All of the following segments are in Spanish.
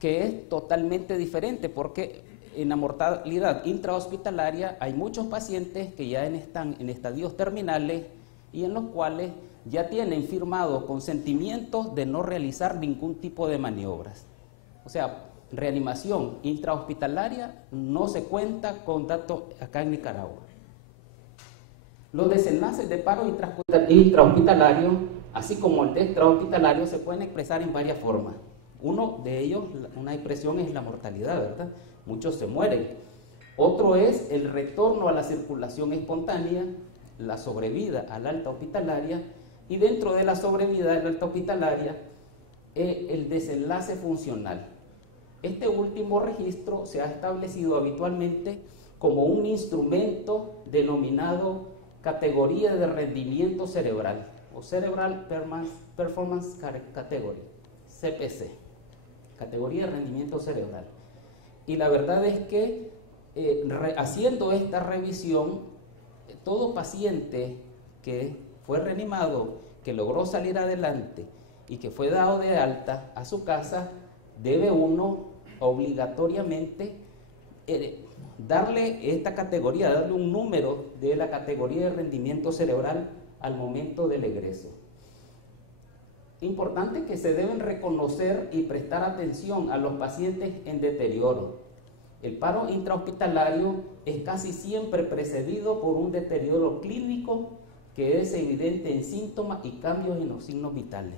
que es totalmente diferente, porque en la mortalidad intrahospitalaria hay muchos pacientes que ya están en estadios terminales y en los cuales ya tienen firmado consentimientos de no realizar ningún tipo de maniobras. O sea, reanimación intrahospitalaria no se cuenta con datos acá en Nicaragua. Los desenlaces de paro intrahospitalario, así como el de extrahospitalario, se pueden expresar en varias formas. Uno de ellos, una expresión, es la mortalidad, ¿verdad? Muchos se mueren. Otro es el retorno a la circulación espontánea, la sobrevida a la alta hospitalaria, y dentro de la sobrevida a la alta hospitalaria, el desenlace funcional. Este último registro se ha establecido habitualmente como un instrumento denominado categoría de rendimiento cerebral, o Cerebral Performance Category, CPC, categoría de rendimiento cerebral. Y la verdad es que haciendo esta revisión, todo paciente que fue reanimado, que logró salir adelante y que fue dado de alta a su casa, debe uno obligatoriamente darle esta categoría, darle un número de la categoría de rendimiento cerebral al momento del egreso. Importante que se deben reconocer y prestar atención a los pacientes en deterioro. El paro intrahospitalario es casi siempre precedido por un deterioro clínico que es evidente en síntomas y cambios en los signos vitales.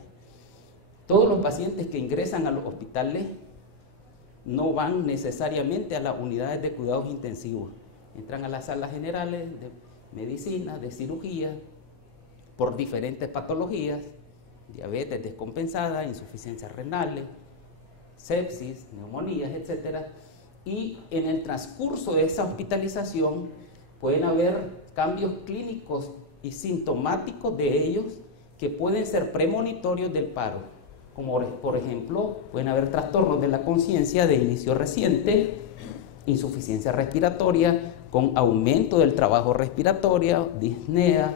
Todos los pacientes que ingresan a los hospitales no van necesariamente a las unidades de cuidados intensivos. Entran a las salas generales de medicina, de cirugía, por diferentes patologías, diabetes descompensada, insuficiencias renales, sepsis, neumonías, etc. Y en el transcurso de esa hospitalización pueden haber cambios clínicos y sintomáticos de ellos que pueden ser premonitorios del paro, como por ejemplo pueden haber trastornos de la conciencia de inicio reciente, insuficiencia respiratoria con aumento del trabajo respiratorio, disnea,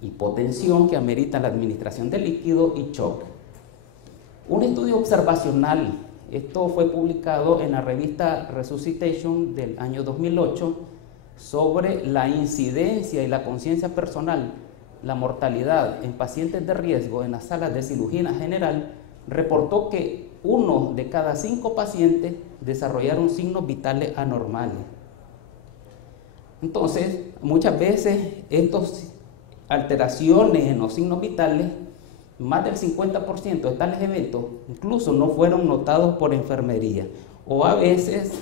hipotensión que amerita la administración de líquido y shock. Un estudio observacional, esto fue publicado en la revista Resuscitation del año 2008, sobre la incidencia y la conciencia personal, la mortalidad en pacientes de riesgo en las salas de cirugía general, reportó que 1 de cada 5 pacientes desarrollaron signos vitales anormales. Entonces, muchas veces estas alteraciones en los signos vitales, más del 50% de tales eventos incluso no fueron notados por enfermería, o a veces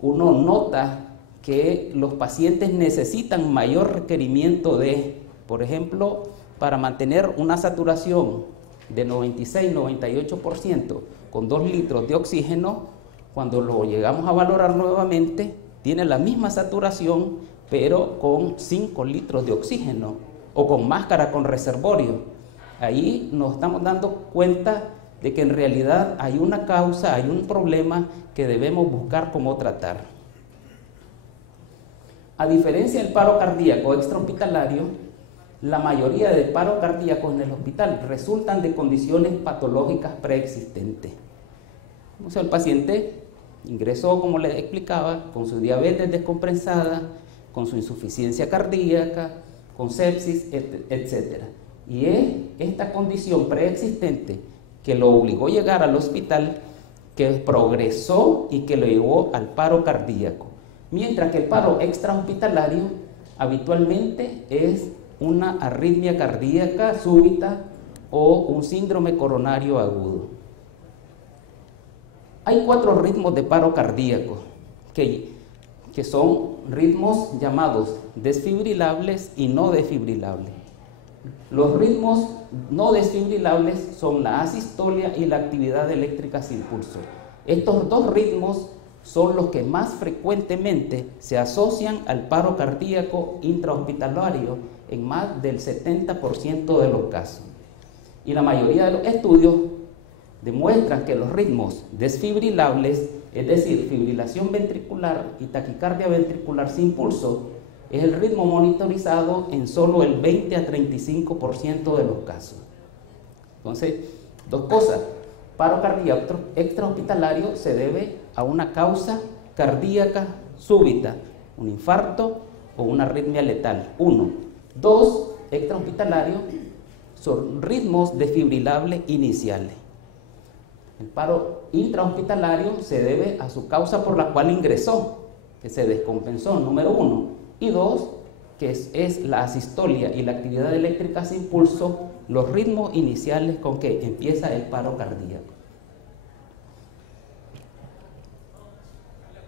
uno nota que los pacientes necesitan mayor requerimiento de, por ejemplo, para mantener una saturación de 96-98% con 2 litros de oxígeno, cuando lo llegamos a valorar nuevamente, tiene la misma saturación, pero con 5 litros de oxígeno, o con máscara con reservorio. Ahí nos estamos dando cuenta de que en realidad hay una causa, hay un problema que debemos buscar cómo tratar. A diferencia del paro cardíaco extrahospitalario, la mayoría de paros cardíacos en el hospital resultan de condiciones patológicas preexistentes. O sea, el paciente ingresó, como les explicaba, con su diabetes descompensada, con su insuficiencia cardíaca, con sepsis, etc. Y es esta condición preexistente que lo obligó a llegar al hospital, que progresó y que lo llevó al paro cardíaco. Mientras que el paro extrahospitalario habitualmente es una arritmia cardíaca súbita o un síndrome coronario agudo. Hay 4 ritmos de paro cardíaco que son ritmos llamados desfibrilables y no desfibrilables. Los ritmos no desfibrilables son la asistolia y la actividad eléctrica sin pulso. Estos 2 ritmos son los que más frecuentemente se asocian al paro cardíaco intrahospitalario en más del 70% de los casos. Y la mayoría de los estudios demuestran que los ritmos desfibrilables, es decir, fibrilación ventricular y taquicardia ventricular sin pulso, es el ritmo monitorizado en solo el 20 a 35% de los casos. Entonces, 2 cosas. paro cardíaco extrahospitalario se debe a una causa cardíaca súbita, un infarto o una arritmia letal. 1. 2. Extrahospitalario son ritmos desfibrilables iniciales. El paro intrahospitalario se debe a su causa por la cual ingresó, que se descompensó, número 1. Y 2, que es la asistolia y la actividad eléctrica sin pulso, los ritmos iniciales con que empieza el paro cardíaco.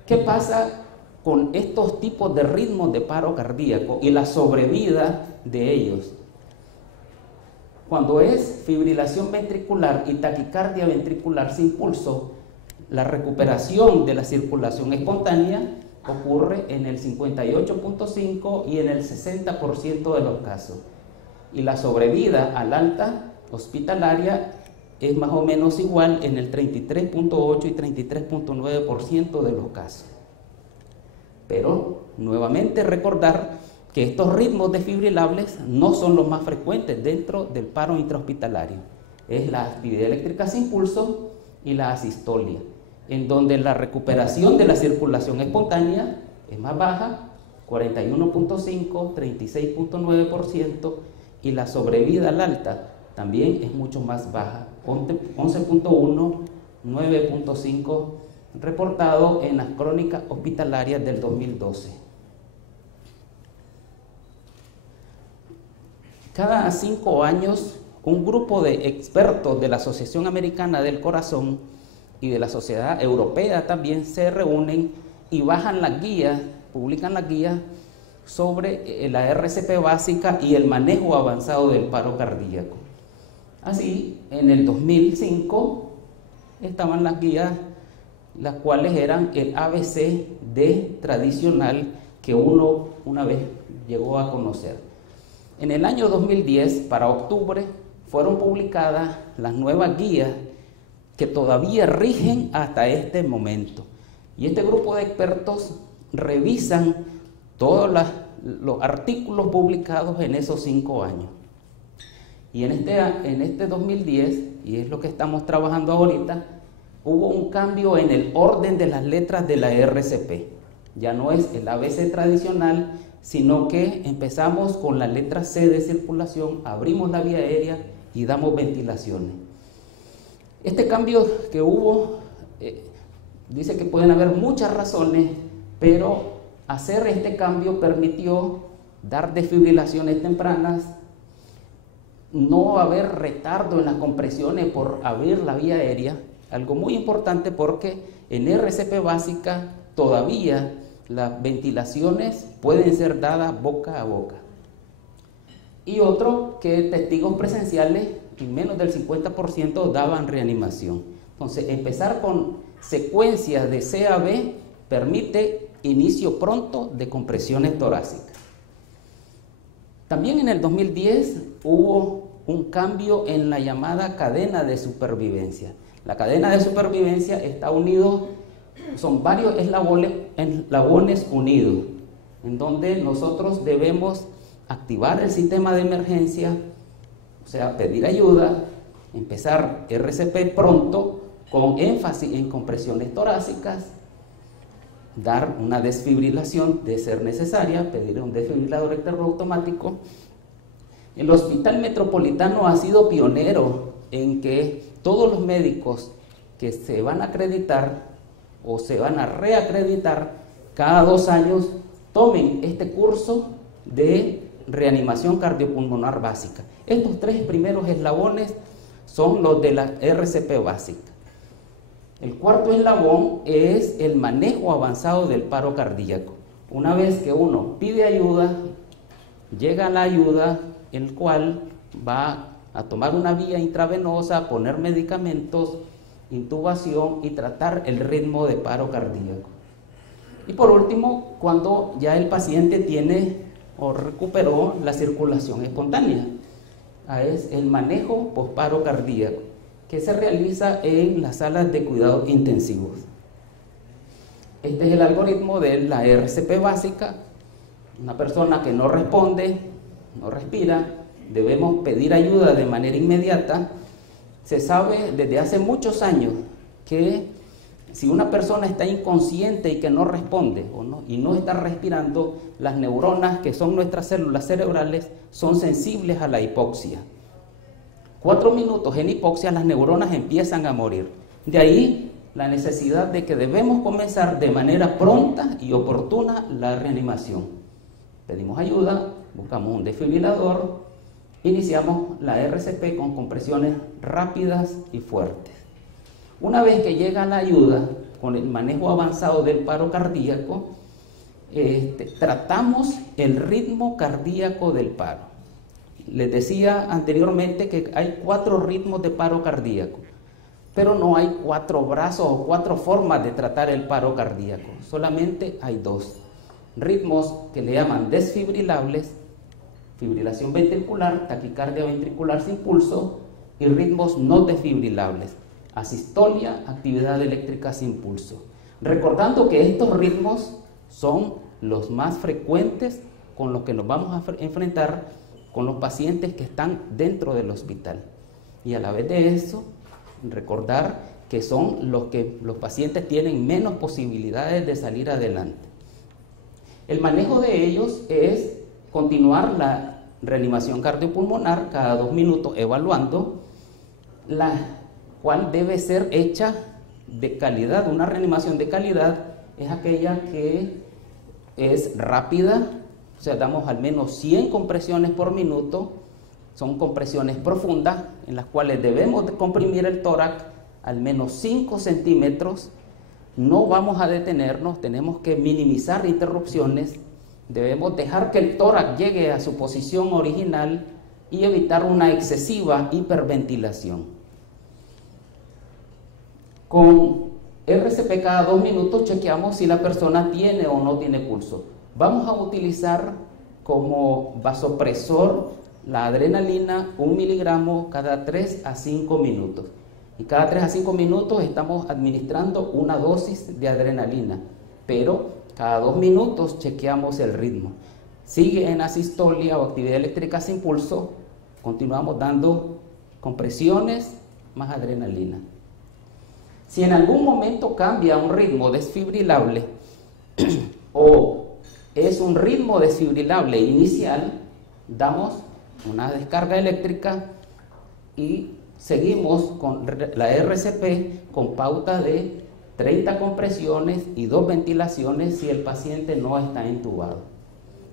¿Qué pasa con estos tipos de ritmos de paro cardíaco y la sobrevida de ellos? Cuando es fibrilación ventricular y taquicardia ventricular sin pulso, la recuperación de la circulación espontánea ocurre en el 58.5 y en el 60% de los casos. Y la sobrevida al alta hospitalaria es más o menos igual en el 33.8 y 33.9% de los casos. Pero nuevamente recordar que estos ritmos desfibrilables no son los más frecuentes dentro del paro intrahospitalario. Es la actividad eléctrica sin pulso y la asistolia, en donde la recuperación de la circulación espontánea es más baja, 41.5, 36.9%, y la sobrevida al alta también es mucho más baja, 11.1, 9.5, reportado en las crónicas hospitalarias del 2012. Cada 5 años, un grupo de expertos de la Asociación Americana del Corazón y de la Sociedad Europea también se reúnen y bajan las guías, publican las guías sobre la RCP básica y el manejo avanzado del paro cardíaco. Así, en el 2005 estaban las guías, las cuales eran el ABCD tradicional que uno una vez llegó a conocer. En el año 2010, para octubre, fueron publicadas las nuevas guías que todavía rigen hasta este momento. Y este grupo de expertos revisan todos los artículos publicados en esos 5 años. Y en este 2010, y es lo que estamos trabajando ahorita, hubo un cambio en el orden de las letras de la RCP. Ya no es el ABC tradicional, sino que empezamos con la letra C de circulación, abrimos la vía aérea y damos ventilaciones. Este cambio que hubo, dice que pueden haber muchas razones, pero hacer este cambio permitió dar desfibrilaciones tempranas, no haber retardo en las compresiones por abrir la vía aérea, algo muy importante porque en RCP básica todavía las ventilaciones pueden ser dadas boca a boca. Y otro, que testigos presenciales, en menos del 50% daban reanimación. Entonces, empezar con secuencias de C a B permite inicio pronto de compresiones torácicas. También en el 2010 hubo un cambio en la llamada cadena de supervivencia. La cadena de supervivencia está unido, son varios eslabones unidos, en donde nosotros debemos activar el sistema de emergencia, o sea, pedir ayuda, empezar RCP pronto, con énfasis en compresiones torácicas, dar una desfibrilación de ser necesaria, pedir un desfibrilador externo automático. El Hospital Metropolitano ha sido pionero en que todos los médicos que se van a acreditar o se van a reacreditar cada 2 años tomen este curso de reanimación cardiopulmonar básica. Estos 3 primeros eslabones son los de la RCP básica. El cuarto eslabón es el manejo avanzado del paro cardíaco. Una vez que uno pide ayuda, llega la ayuda, el cual va a tomar una vía intravenosa, poner medicamentos, intubación y tratar el ritmo de paro cardíaco. Y por último, cuando ya el paciente tiene o recuperó la circulación espontánea, es el manejo posparo cardíaco, que se realiza en las salas de cuidados intensivos. Este es el algoritmo de la RCP básica. Una persona que no responde, no respira, debemos pedir ayuda de manera inmediata, Se sabe desde hace muchos años que si una persona está inconsciente y que no responde y no está respirando, las neuronas, que son nuestras células cerebrales, son sensibles a la hipoxia. 4 minutos en hipoxia, las neuronas empiezan a morir. De ahí la necesidad de que debemos comenzar de manera pronta y oportuna la reanimación. Pedimos ayuda, buscamos un desfibrilador, iniciamos la RCP con compresiones rápidas y fuertes. Una vez que llega la ayuda, con el manejo avanzado del paro cardíaco, tratamos el ritmo cardíaco del paro. Les decía anteriormente que hay 4 ritmos de paro cardíaco, pero no hay 4 brazos o 4 formas de tratar el paro cardíaco, solamente hay 2 ritmos que le llaman desfibrilables, fibrilación ventricular, taquicardia ventricular sin pulso, y ritmos no desfibrilables, asistolia, actividad eléctrica sin pulso. Recordando que estos ritmos son los más frecuentes con los que nos vamos a enfrentar con los pacientes que están dentro del hospital. Y a la vez de eso, recordar que son los pacientes tienen menos posibilidades de salir adelante. El manejo de ellos es continuar la reanimación cardiopulmonar cada 2 minutos, evaluando, la cual debe ser hecha de calidad. Una reanimación de calidad es aquella que es rápida, o sea, damos al menos 100 compresiones por minuto. Son compresiones profundas en las cuales debemos de comprimir el tórax al menos 5 centímetros. No vamos a detenernos, tenemos que minimizar interrupciones. Debemos dejar que el tórax llegue a su posición original y evitar una excesiva hiperventilación. Con RCP cada 2 minutos chequeamos si la persona tiene o no tiene pulso. Vamos a utilizar como vasopresor la adrenalina 1 miligramo cada 3 a 5 minutos. Y cada 3 a 5 minutos estamos administrando una dosis de adrenalina, pero cada 2 minutos chequeamos el ritmo. Sigue en asistolia o actividad eléctrica sin pulso, continuamos dando compresiones más adrenalina. Si en algún momento cambia un ritmo desfibrilable o es un ritmo desfibrilable inicial, damos una descarga eléctrica y seguimos con la RCP con pauta de 30 compresiones y 2 ventilaciones si el paciente no está intubado.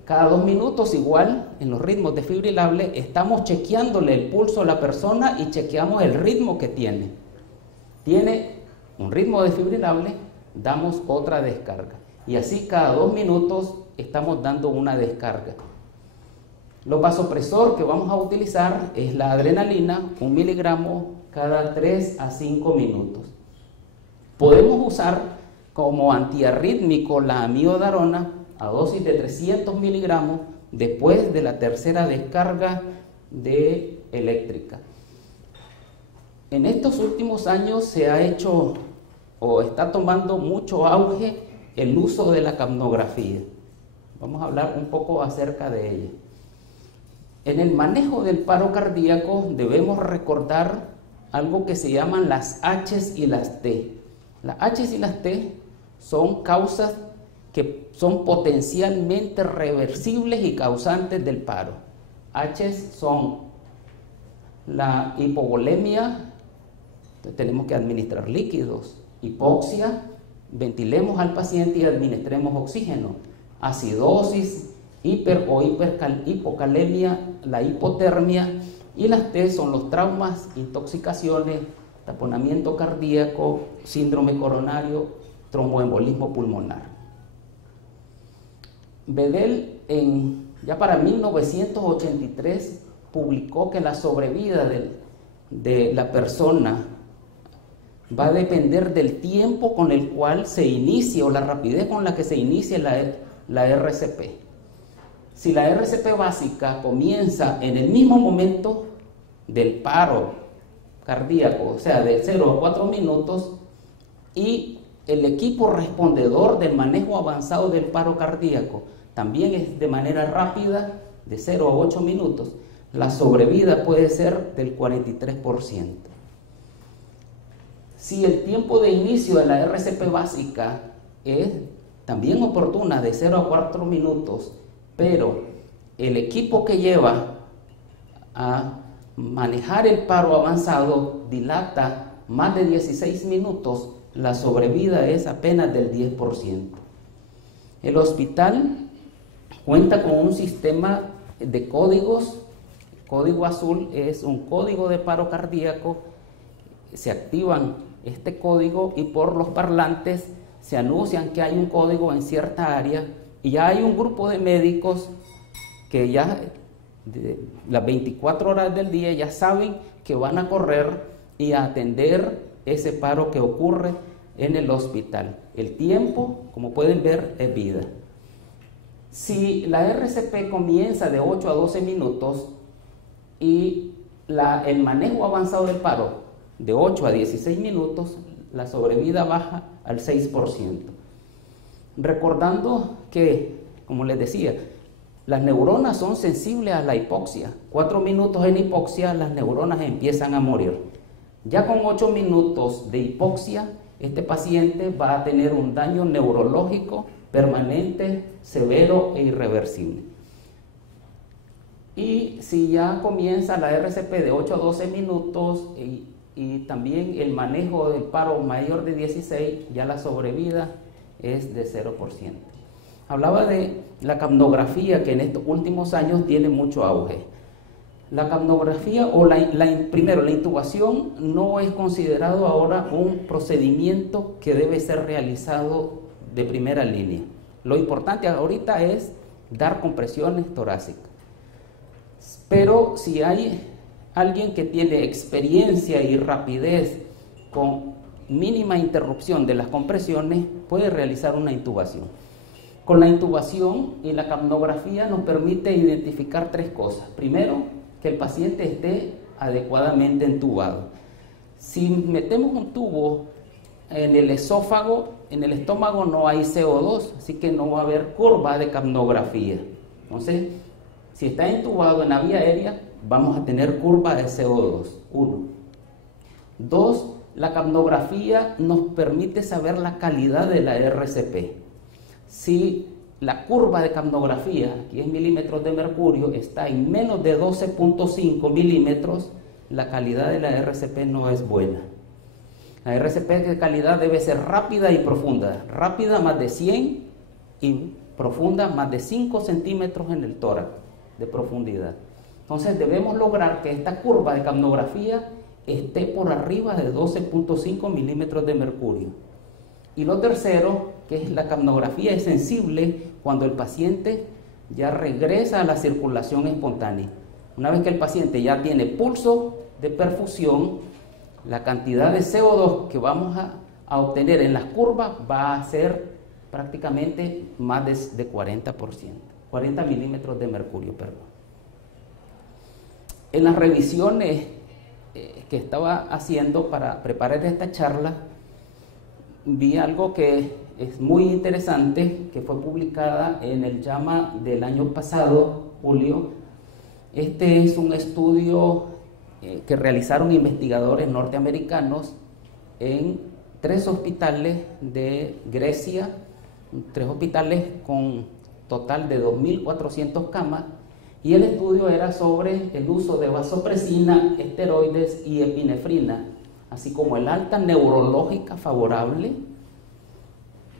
Cada 2 minutos, igual en los ritmos desfibrilables, estamos chequeándole el pulso a la persona y chequeamos el ritmo que tiene. Tiene un ritmo desfibrilable, damos otra descarga. Y así cada 2 minutos estamos dando una descarga. Los vasopresor que vamos a utilizar es la adrenalina, 1 miligramo cada 3 a 5 minutos. Podemos usar como antiarrítmico la amiodarona a dosis de 300 miligramos después de la tercera descarga de eléctrica. En estos últimos años se ha hecho o está tomando mucho auge el uso de la capnografía. Vamos a hablar un poco acerca de ella. En el manejo del paro cardíaco debemos recordar algo que se llaman las H's y las T. Las H's y las T son causas que son potencialmente reversibles y causantes del paro. H's son la hipovolemia, tenemos que administrar líquidos, hipoxia, ventilemos al paciente y administremos oxígeno, acidosis, hipocalemia, la hipotermia, y las T son los traumas, intoxicaciones, taponamiento cardíaco, síndrome coronario, tromboembolismo pulmonar. Bedell ya para 1983 publicó que la sobrevida de la persona va a depender del tiempo con el cual se inicie o la rapidez con la que se inicie la RCP. Si la RCP básica comienza en el mismo momento del paro cardíaco, o sea, de 0 a 4 minutos, y el equipo respondedor del manejo avanzado del paro cardíaco también es de manera rápida, de 0 a 8 minutos, la sobrevida puede ser del 43%. Si el tiempo de inicio de la RCP básica es también oportuna, de 0 a 4 minutos, pero el equipo que lleva a manejar el paro avanzado dilata más de 16 minutos, la sobrevida es apenas del 10%. El hospital cuenta con un sistema de códigos. Código azul es un código de paro cardíaco. Se activan este código y por los parlantes se anuncian que hay un código en cierta área, y ya hay un grupo de médicos que ya las 24 horas del día ya saben que van a correr y a atender ese paro que ocurre en el hospital. El tiempo, como pueden ver, es vida. Si la RCP comienza de 8 a 12 minutos y el manejo avanzado del paro de 8 a 16 minutos, la sobrevida baja al 6%. Recordando que, como les decía, las neuronas son sensibles a la hipoxia. 4 minutos en hipoxia, las neuronas empiezan a morir. Ya con 8 minutos de hipoxia, este paciente va a tener un daño neurológico permanente, severo e irreversible. Y si ya comienza la RCP de 8 a 12 minutos y también el manejo del paro mayor de 16, ya la sobrevida es de 0%. Hablaba de la capnografía, que en estos últimos años tiene mucho auge. La capnografía, primero, la intubación no es considerado ahora un procedimiento que debe ser realizado de primera línea. Lo importante ahorita es dar compresiones torácicas. Pero si hay alguien que tiene experiencia y rapidez con mínima interrupción de las compresiones, puede realizar una intubación. Con la intubación y la capnografía nos permite identificar 3 cosas. Primero, que el paciente esté adecuadamente entubado. Si metemos un tubo en el esófago, en el estómago no hay CO2, así que no va a haber curva de capnografía. Entonces, si está entubado en la vía aérea, vamos a tener curva de CO2, 1. 2, la capnografía nos permite saber la calidad de la RCP. Si la curva de capnografía, aquí es milímetros de mercurio, está en menos de 12.5 milímetros, la calidad de la RCP no es buena. La RCP de calidad debe ser rápida y profunda. Rápida más de 100 y profunda más de 5 centímetros en el tórax de profundidad. Entonces debemos lograr que esta curva de capnografía esté por arriba de 12.5 milímetros de mercurio. Y lo tercero, que es la capnografía, es sensible cuando el paciente ya regresa a la circulación espontánea. Una vez que el paciente ya tiene pulso de perfusión, la cantidad de CO2 que vamos a obtener en las curvas va a ser prácticamente más de 40%, 40 milímetros de mercurio, perdón. En las revisiones que estaba haciendo para preparar esta charla, vi algo que es muy interesante, que fue publicada en el JAMA del año pasado, julio. Este es un estudio que realizaron investigadores norteamericanos en 3 hospitales de Grecia, 3 hospitales con total de 2.400 camas, y el estudio era sobre el uso de vasopresina, esteroides y epinefrina, así como el alta neurológica favorable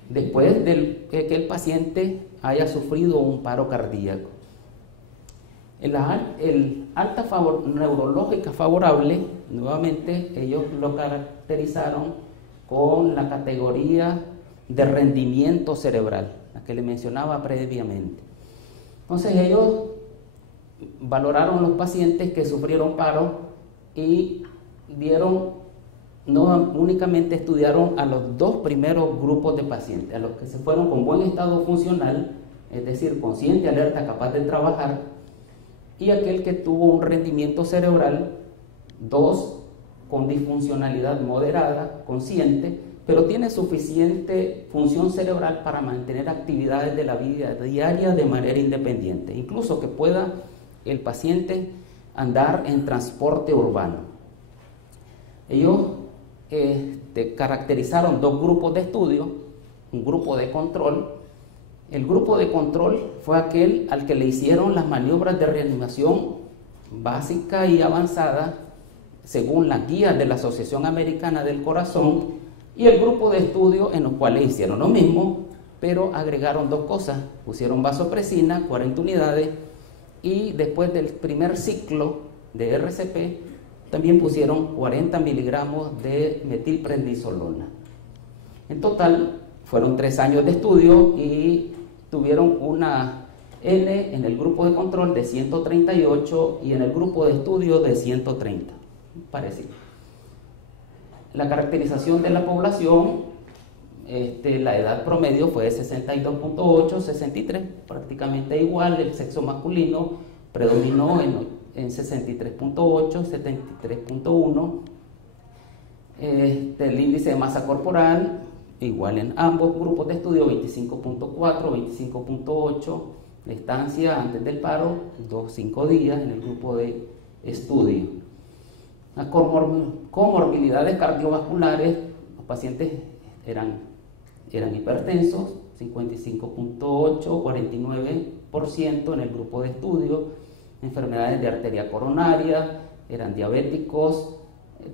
después de que el paciente haya sufrido un paro cardíaco. El alta neurológica favorable, nuevamente ellos lo caracterizaron con la categoría de rendimiento cerebral, la que le mencionaba previamente. Entonces ellos valoraron los pacientes que sufrieron paro y no únicamente estudiaron a los 2 primeros grupos de pacientes, a los que se fueron con buen estado funcional, es decir, consciente, alerta, capaz de trabajar, y aquel que tuvo un rendimiento cerebral, 2, con disfuncionalidad moderada, consciente, pero tiene suficiente función cerebral para mantener actividades de la vida diaria de manera independiente, incluso que pueda el paciente andar en transporte urbano. Ellos caracterizaron dos grupos de estudio, un grupo de control. El grupo de control fue aquel al que le hicieron las maniobras de reanimación básica y avanzada según las guías de la Asociación Americana del Corazón, y el grupo de estudio en los cuales hicieron lo mismo, pero agregaron dos cosas: pusieron vasopresina, 40 unidades, y después del primer ciclo de RCP también pusieron 40 miligramos de metilprednisolona. En total fueron 3 años de estudio y tuvieron una N en el grupo de control de 138 y en el grupo de estudio de 130, parecido. La caracterización de la población, la edad promedio fue de 62.8, 63, prácticamente igual. El sexo masculino predominó en 63.8, 73.1. El índice de masa corporal igual en ambos grupos de estudio, 25.4, 25.8. La estancia antes del paro, 5 días en el grupo de estudio. Las comorbilidades cardiovasculares, los pacientes eran hipertensos, 55.8, 49% en el grupo de estudio. Enfermedades de arteria coronaria, eran diabéticos,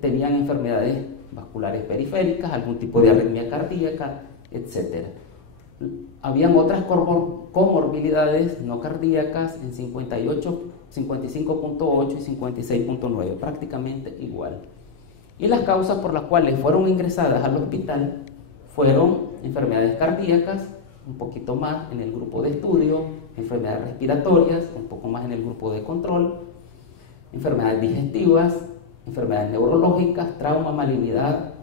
tenían enfermedades vasculares periféricas, algún tipo de arritmia cardíaca, etc. Habían otras comorbilidades no cardíacas en 58, 55.8 y 56.9, prácticamente igual. Y las causas por las cuales fueron ingresadas al hospital fueron enfermedades cardíacas, un poquito más en el grupo de estudio, enfermedades respiratorias, un poco más en el grupo de control, enfermedades digestivas, enfermedades neurológicas, trauma, malignidad,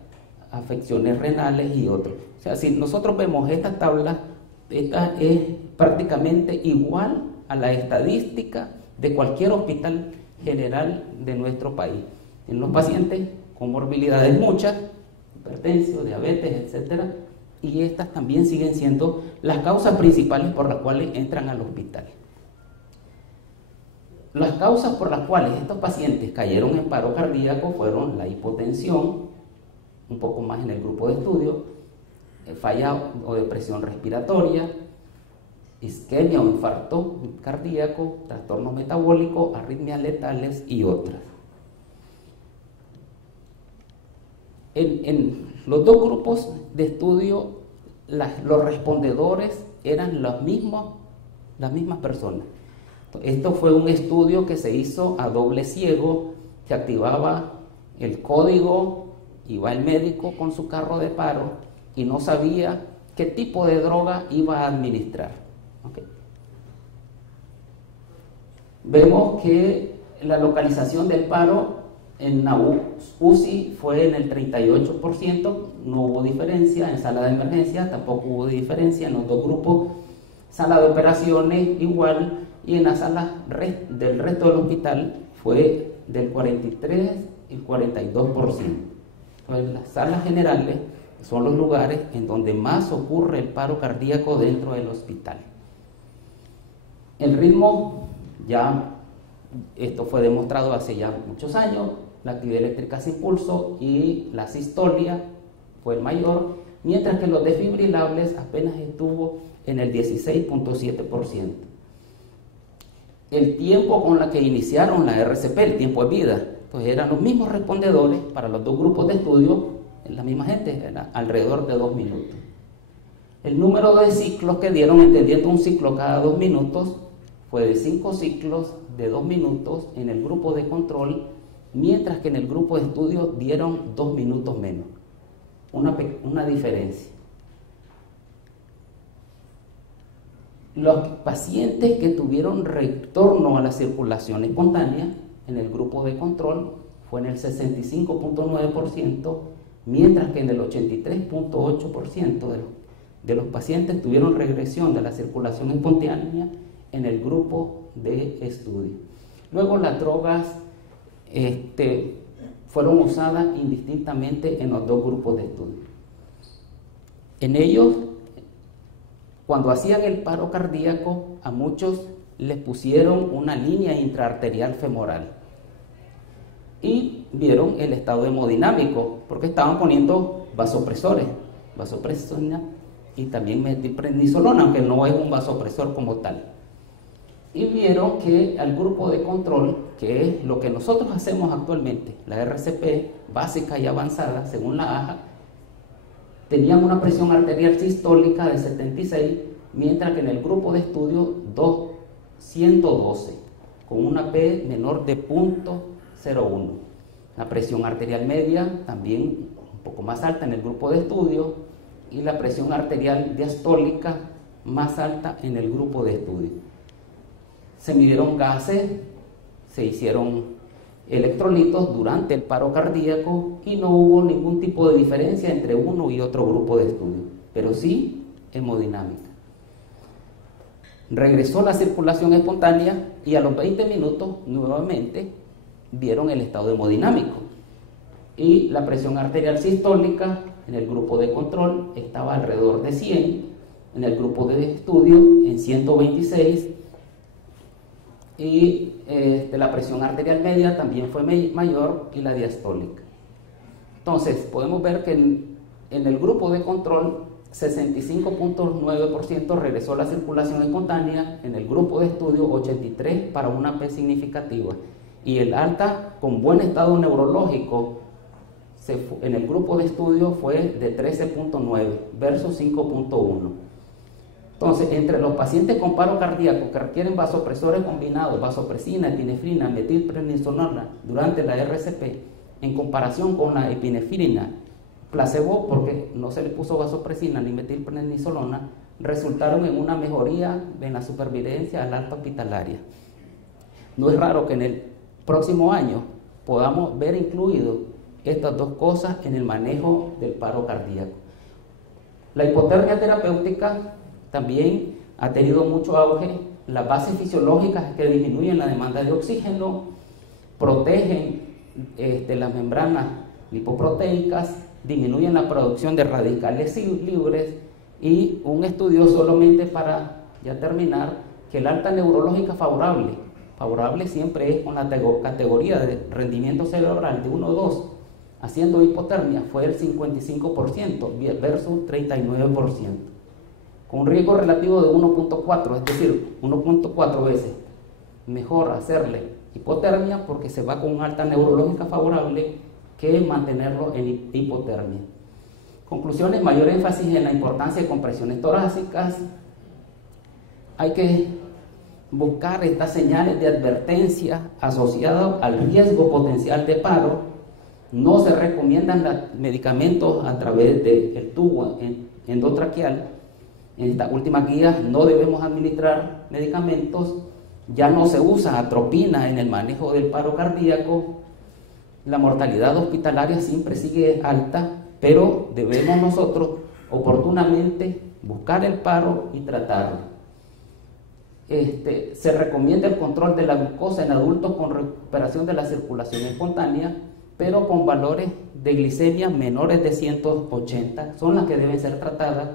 afecciones renales y otros. O sea, si nosotros vemos esta tabla, esta es prácticamente igual a la estadística de cualquier hospital general de nuestro país. En los pacientes con morbilidades muchas, hipertensión, diabetes, etc. Y estas también siguen siendo las causas principales por las cuales entran al hospital. Las causas por las cuales estos pacientes cayeron en paro cardíaco fueron la hipotensión, un poco más en el grupo de estudio, falla o depresión respiratoria, isquemia o infarto cardíaco, trastorno metabólico, arritmias letales y otras. En los dos grupos de estudio, los respondedores eran las mismas personas. Esto fue un estudio que se hizo a doble ciego, que activaba el código, iba el médico con su carro de paro y no sabía qué tipo de droga iba a administrar. ¿Okay? Vemos que la localización del paro en la UCI fue en el 38%, no hubo diferencia. En sala de emergencia tampoco hubo diferencia en los dos grupos. Sala de operaciones igual, y en las salas del resto del hospital fue del 43 y 42%. Entonces, las salas generales son los lugares en donde más ocurre el paro cardíaco dentro del hospital. El ritmo, ya esto fue demostrado hace ya muchos años, la actividad eléctrica sin pulso y la sistolia fue el mayor, mientras que los desfibrilables apenas estuvo en el 16.7%. El tiempo con la que iniciaron la RCP, el tiempo de vida, pues eran los mismos respondedores para los dos grupos de estudio, la misma gente, era alrededor de 2 minutos. El número de ciclos que dieron, entendiendo un ciclo cada 2 minutos, fue de 5 ciclos de 2 minutos en el grupo de control, mientras que en el grupo de estudio dieron 2 minutos menos. Una diferencia. Los pacientes que tuvieron retorno a la circulación espontánea en el grupo de control fue en el 65.9%, mientras que en el 83.8% de los pacientes tuvieron regresión de la circulación espontánea en el grupo de estudio. Luego las drogas fueron usadas indistintamente en los dos grupos de estudio. En ellos, cuando hacían el paro cardíaco, a muchos les pusieron una línea intraarterial femoral y vieron el estado hemodinámico, porque estaban poniendo vasopresores, vasopresina y también metilprednisolona, aunque no es un vasopresor como tal. Y vieron que al grupo de control, que es lo que nosotros hacemos actualmente, la RCP básica y avanzada, según la AJA, tenían una presión arterial sistólica de 76, mientras que en el grupo de estudio 112, con una P menor de 0.01. La presión arterial media también un poco más alta en el grupo de estudio y la presión arterial diastólica más alta en el grupo de estudio. Se midieron gases, se hicieron electrolitos durante el paro cardíaco y no hubo ningún tipo de diferencia entre uno y otro grupo de estudio, pero sí hemodinámica. Regresó la circulación espontánea y a los 20 minutos nuevamente vieron el estado hemodinámico y la presión arterial sistólica en el grupo de control estaba alrededor de 100, en el grupo de estudio en 126 y la presión arterial media también fue mayor y la diastólica. Entonces podemos ver que en el grupo de control 65.9% regresó la circulación espontánea, en el grupo de estudio 83 para una P significativa y el alta con buen estado neurológico en el grupo de estudio fue de 13.9 versus 5.1. Entonces, entre los pacientes con paro cardíaco que requieren vasopresores combinados, vasopresina, epinefrina, metilprednisolona durante la RCP, en comparación con la epinefrina placebo, porque no se le puso vasopresina ni metilprednisolona, resultaron en una mejoría en la supervivencia al alta hospitalaria. No es raro que en el próximo año podamos ver incluido estas dos cosas en el manejo del paro cardíaco. La hipotermia terapéutica también ha tenido mucho auge. Las bases fisiológicas que disminuyen la demanda de oxígeno, protegen las membranas lipoproteicas, disminuyen la producción de radicales libres y un estudio solamente para ya terminar, que el alta neurológica favorable siempre es con la categoría de rendimiento cerebral de 1-2, haciendo hipotermia fue el 55% versus 39%, con un riesgo relativo de 1.4, es decir, 1.4 veces mejor hacerle hipotermia porque se va con una alta neurológica favorable que mantenerlo en hipotermia. Conclusiones: mayor énfasis en la importancia de compresiones torácicas. Hay que buscar estas señales de advertencia asociadas al riesgo potencial de paro. No se recomiendan medicamentos a través del tubo endotraqueal. En esta última guía no debemos administrar medicamentos. Ya no se usa atropina en el manejo del paro cardíaco. La mortalidad hospitalaria siempre sigue alta, pero debemos nosotros oportunamente buscar el paro y tratarlo. Se recomienda el control de la glucosa en adultos con recuperación de la circulación espontánea, pero con valores de glicemia menores de 180, son las que deben ser tratadas,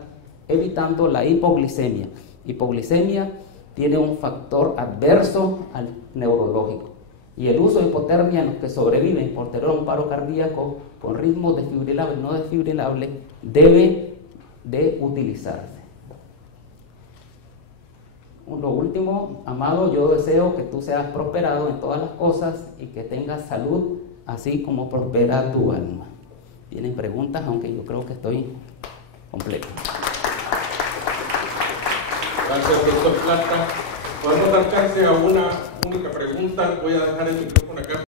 evitando la hipoglicemia. Hipoglicemia tiene un factor adverso al neurológico. Y el uso de hipotermia en los que sobreviven por tener un paro cardíaco con ritmos desfibrilables no desfibrilables debe de utilizarse. Lo último, amado, yo deseo que tú seas prosperado en todas las cosas y que tengas salud, así como prospera tu alma. ¿Tienen preguntas? Aunque yo creo que estoy completo. Gracias, doctor Plata. Podemos dar chance a una única pregunta. Voy a dejar el micrófono acá.